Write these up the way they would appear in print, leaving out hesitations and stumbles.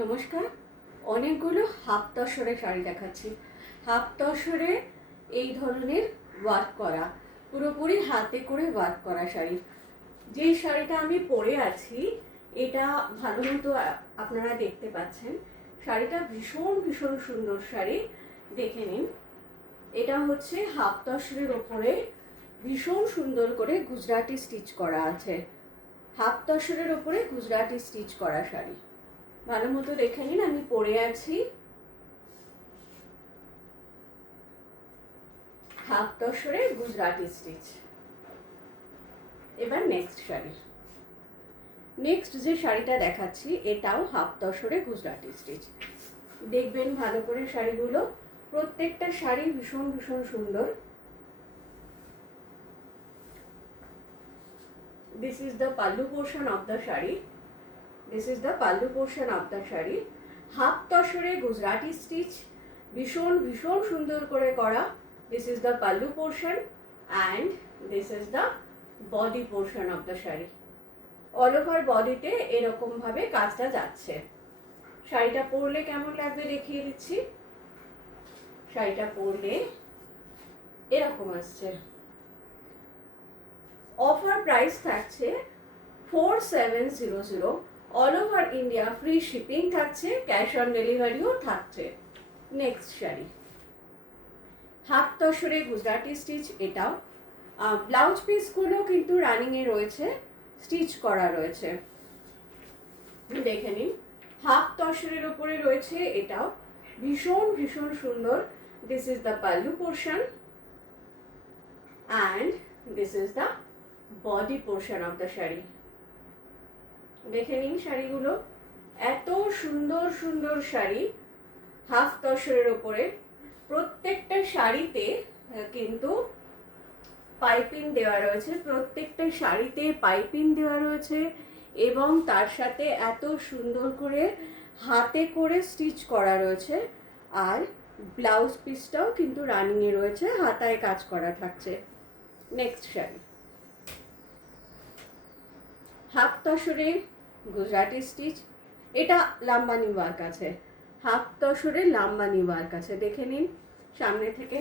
নমস্কার। অনেকগুলো হাফ তসরে শাড়ি দেখাচ্ছি। হাফ তসরে এই ধরনের ওয়ার্ক করা, পুরোপুরি হাতে করে ওয়ার্ক করা শাড়ি। যেই শাড়িটা আমি পরে আছি এটা ভালো মতো আপনারা দেখতে পাচ্ছেন। শাড়িটা ভীষণ ভীষণ সুন্দর শাড়ি, দেখে নিন। এটা হচ্ছে হাফ তসরের ওপরে ভীষণ সুন্দর করে গুজরাটি স্টিচ করা আছে। হাফ তসরের ওপরে গুজরাটি স্টিচ করা শাড়ি ভালো মতো দেখে নিন। আমি পরে আছি হাফ তসরে গুজরাটি স্টিচ। এবার নেক্সট শাড়ি, নেক্সট যে শাড়িটা দেখাচ্ছি এটাও হাফ তসরে গুজরাটি স্টিচ। দেখবেন ভালো করে শাড়িগুলো, প্রত্যেকটা শাড়ি ভীষণ ভীষণ সুন্দর। This is the pallu portion of the sari. This is the pallu portion of the sari. Half তসরে গুজরাটি স্টিচ, ভীষণ ভীষণ সুন্দর করে করা। This is the pallu portion and this is the body portion of the sari. All over বডিতে এরকম ভাবে কাজটা যাচ্ছে। শাড়িটা পরলে কেমন লাগবে দেখিয়ে দিচ্ছি। শাড়িটা পরলে এরকম আসছে। অফার প্রাইস থাকছে 4700। All over India free shipping থাকছে, ক্যাশ অন ডেলিভারিও থাকছে। নেক্সট শাড়ি, হাফ তসরে গুজরাটি স্টিচ। এটাও ব্লাউজ পিসগুলো কিন্তু রানিংয়ে রয়েছে, স্টিচ করা রয়েছে, দেখে নিন। হাফ তসরের উপরে রয়েছে, এটাও ভীষণ ভীষণ সুন্দর। This is the pallu portion and this is the body portion of the sari. দেখে নিন শাড়িগুলো, এত সুন্দর সুন্দর শাড়ি হাফ তসরের ওপরে। প্রত্যেকটা শাড়িতে কিন্তু পাইপিং দেওয়া রয়েছে, প্রত্যেকটা শাড়িতে পাইপিং দেওয়া রয়েছে এবং তার সাথে এত সুন্দর করে হাতে করে স্টিচ করা রয়েছে। আর ব্লাউজ পিসটাও কিন্তু রানিংয়ে রয়েছে, হাতায় কাজ করা থাকছে। নেক্সট শাড়ি, হাফ তসরে গুজরাটি স্টিচ। এটা লাম্বানি ওয়ার্ক আছে, হাফ তসরে লাম্বানি ওয়ার্ক আছে, দেখে নিন সামনে থেকে।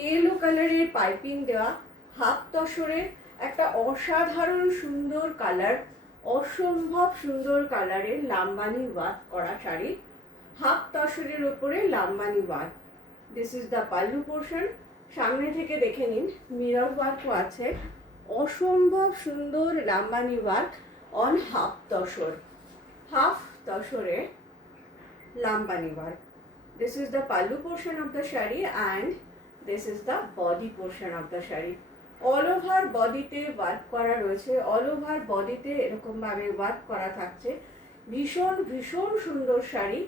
ইয়েলো কালারের পাইপিং দেওয়া, হাফ তসরে একটা অসাধারণ সুন্দর কালার, অসম্ভব সুন্দর কালারের লাম্বানি ওয়ার্ক করা শাড়ি। হাফ তসরের উপরে Lambani work. This is the pallu portion. সামনে থেকে দেখে নিন, মিরর ওয়ার্কও আছে। অসম্ভব সুন্দর Lambani work on half tussar. Half তসরে Lambani work. This is the pallu portion of the sari and this is the body portion of the sari. All over বডিতে ওয়ার্ক করা রয়েছে, অল ওভার বডিতে এরকমভাবে ওয়ার্ক করা থাকছে। ভীষণ ভীষণ সুন্দর sari.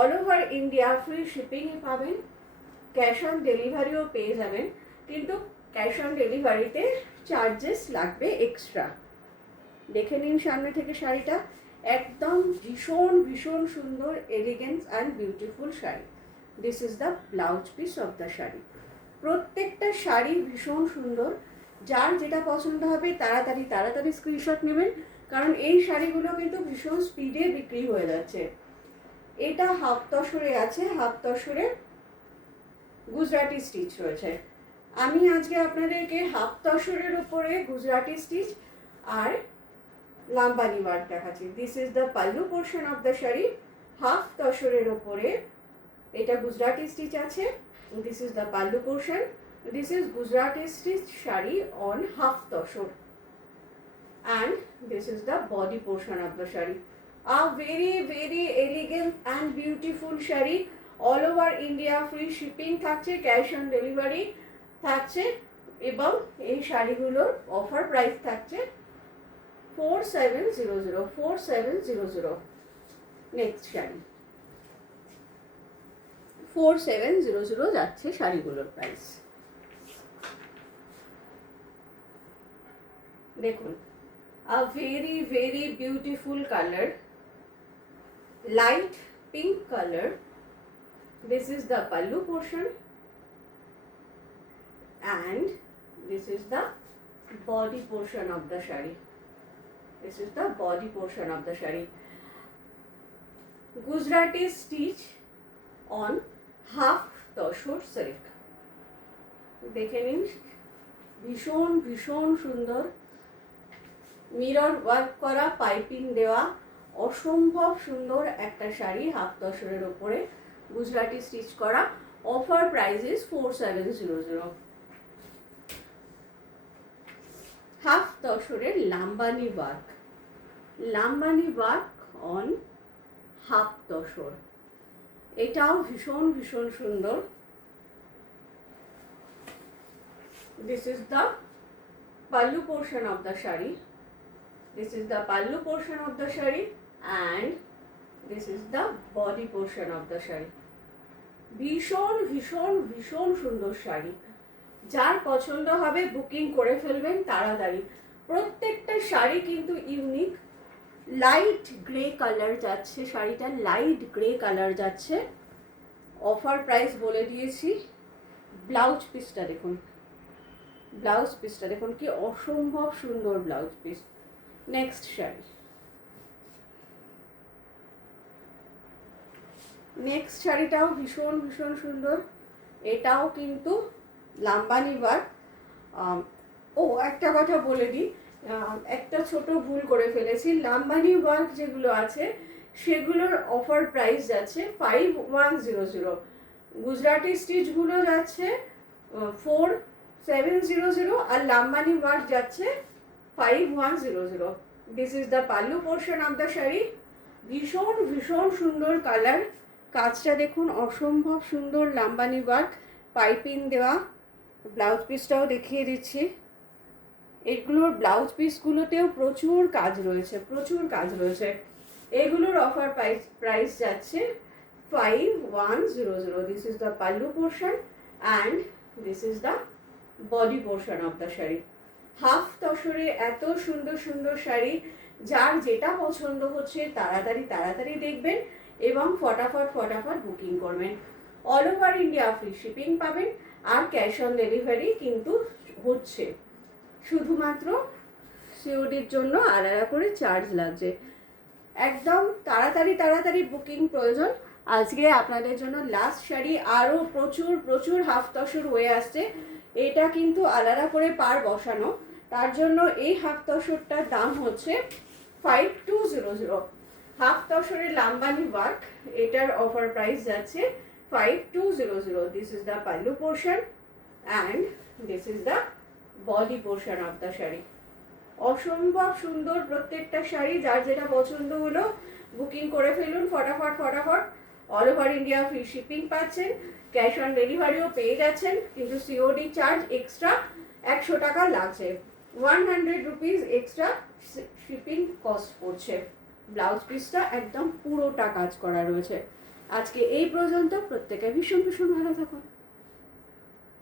All over India free শিপিংয়ে পাবেন, ক্যাশ অন ডেলিভারিও পেয়ে যাবেন, কিন্তু ক্যাশ অন ডেলিভারিতে চার্জেস লাগবে এক্সট্রা। দেখে নিন সামনে থেকে শাড়িটা, একদম ভীষণ ভীষণ সুন্দর, elegance and beautiful sari. This is the blouse piece of the sari. প্রত্যেকটা শাড়ি ভীষণ সুন্দর। যার যেটা পছন্দ হবে তাড়াতাড়ি তাড়াতাড়ি স্ক্রিনশট নেবেন, কারণ এই শাড়িগুলো কিন্তু ভীষণ স্পিডে বিক্রি হয়ে যাচ্ছে। এটা হাফ তসরে আছে, হাফ তসরে গুজরাটি স্টিচ রয়েছে। আমি আজকে আপনাদেরকে হাফ তসরের উপরে গুজরাটি স্টিচ আর লাম্বানি ওয়ার্ক দেখাচ্ছি। This is the pallu portion of the sari. Half তসরের ওপরে এটা গুজরাটি স্টিচ আছে। This is the pallu portion. This is Gujarati stitch sari on half tussar and this is the body portion of the sari. A very very elegant and beautiful sari. All over India free shipping থাকছে, cash on delivery থাকছে এবং এই শাড়িগুলোর offer price থাকছে 4700। 4700। Next sari 4700 যাচ্ছে শাড়িগুলোর price. দেখুন, আ very very beautiful colour, light pink colour. This is the pallu portion and this is the body portion of the shari. This is the body portion of the shari. Gujarati stitch on half tussar silk. দেখে নিন, ভীষণ ভীষণ সুন্দর, mirror work করা, piping দেওয়া, অসম্ভব সুন্দর একটা শাড়ি হাফ তসরের ওপরে গুজরাটি স্টিচ করা। Offer price is 4700। হাফ তসরের Lambani work, Lambani work on half tussar, এটাও ভীষণ ভীষণ সুন্দর। This is the pallu portion of the shari. This is the pallu portion of the shari and this is the body portion of the shari. ভীষণ ভীষণ ভীষণ সুন্দর শাড়ি, যার পছন্দ হবে বুকিং করে ফেলবেন তাড়াতাড়ি। প্রত্যেকটা শাড়ি কিন্তু ইউনিক। লাইট গ্রে কালার যাচ্ছে শাড়িটা, লাইট গ্রে কালার যাচ্ছে। অফার প্রাইস বলে দিয়েছি। ব্লাউজ পিসটা দেখুন, ব্লাউজ পিসটা দেখুন, কি অসম্ভব সুন্দর blouse piece. Next sari, next শাড়িটাও ভীষণ ভীষণ সুন্দর, এটাও কিন্তু লাম্বানি ওয়ার্ক। একটা কথা বলে দিই, একটা ছোট ভুল করে ফেলেছি। লাম্বানি ওয়ার্ক যেগুলো আছে সেগুলোর অফার প্রাইস যাচ্ছে 5100, গুজরাটি স্টিচগুলো যাচ্ছে 4700 আর লাম্বানি ওয়ার্ক যাচ্ছে 5100। This is the pallu portion of the sari. ভীষণ ভীষণ সুন্দর কালার, কাজটা দেখুন অসম্ভব সুন্দর, লাম্বানি ওয়ার্ক, পাইপিং দেওয়া। ব্লাউজ পিসটাও দেখিয়ে দিচ্ছি। এগুলোর ব্লাউজ পিসগুলোতেও প্রচুর কাজ রয়েছে, প্রচুর কাজ রয়েছে। এগুলোর অফার প্রাইস যাচ্ছে 5100। This is the pallu portion and this is the body portion of the sari. Half তসরে এত সুন্দর সুন্দর শাড়ি, যার যেটা পছন্দ হচ্ছে তাড়াতাড়ি তাড়াতাড়ি দেখবেন এবং ফটাফট ফটাফট বুকিং করবেন। All over India free shipping পাবেন আর ক্যাশ অন ডেলিভারি কিন্তু হচ্ছে, শুধুমাত্র সিওডির জন্য আলাদা করে চার্জ লাগছে। একদম তাড়াতাড়ি তাড়াতাড়ি বুকিং প্রয়োজন। আজকে আপনাদের জন্য লাস্ট শাড়ি, আরও প্রচুর প্রচুর হাফ তসর হয়ে আসছে। এটা কিন্তু আলাদা করে পার বসানো, তার জন্য এই হাফ তসরটার দাম হচ্ছে 5200। হাফ তসরের লাম্বানি ওয়ার্ক, এটার অফার প্রাইস যাচ্ছে 5200। This is the pallu portion and this is the body portion of the sari. অসম্ভব সুন্দর প্রত্যেকটা শাড়ি, যার যেটা পছন্দ হলো বুকিং করে ফেলুন ফটাফট ফটাফট। All over India free shipping পাচ্ছেন, ক্যাশ অন ডেলিভারিও পেয়ে যাচ্ছেন, কিন্তু সিওডি চার্জ এক্সট্রা 100 টাকা লাগছে। 100 রুপিস এক্সট্রা শিপিং কস্ট পড়ছে। ব্লাউজ পিসটা একদম পুরোটা কাজ করা রয়েছে। আজকে এই পর্যন্ত, প্রত্যেকে ভীষণ ভীষণ ভালো থাকুন।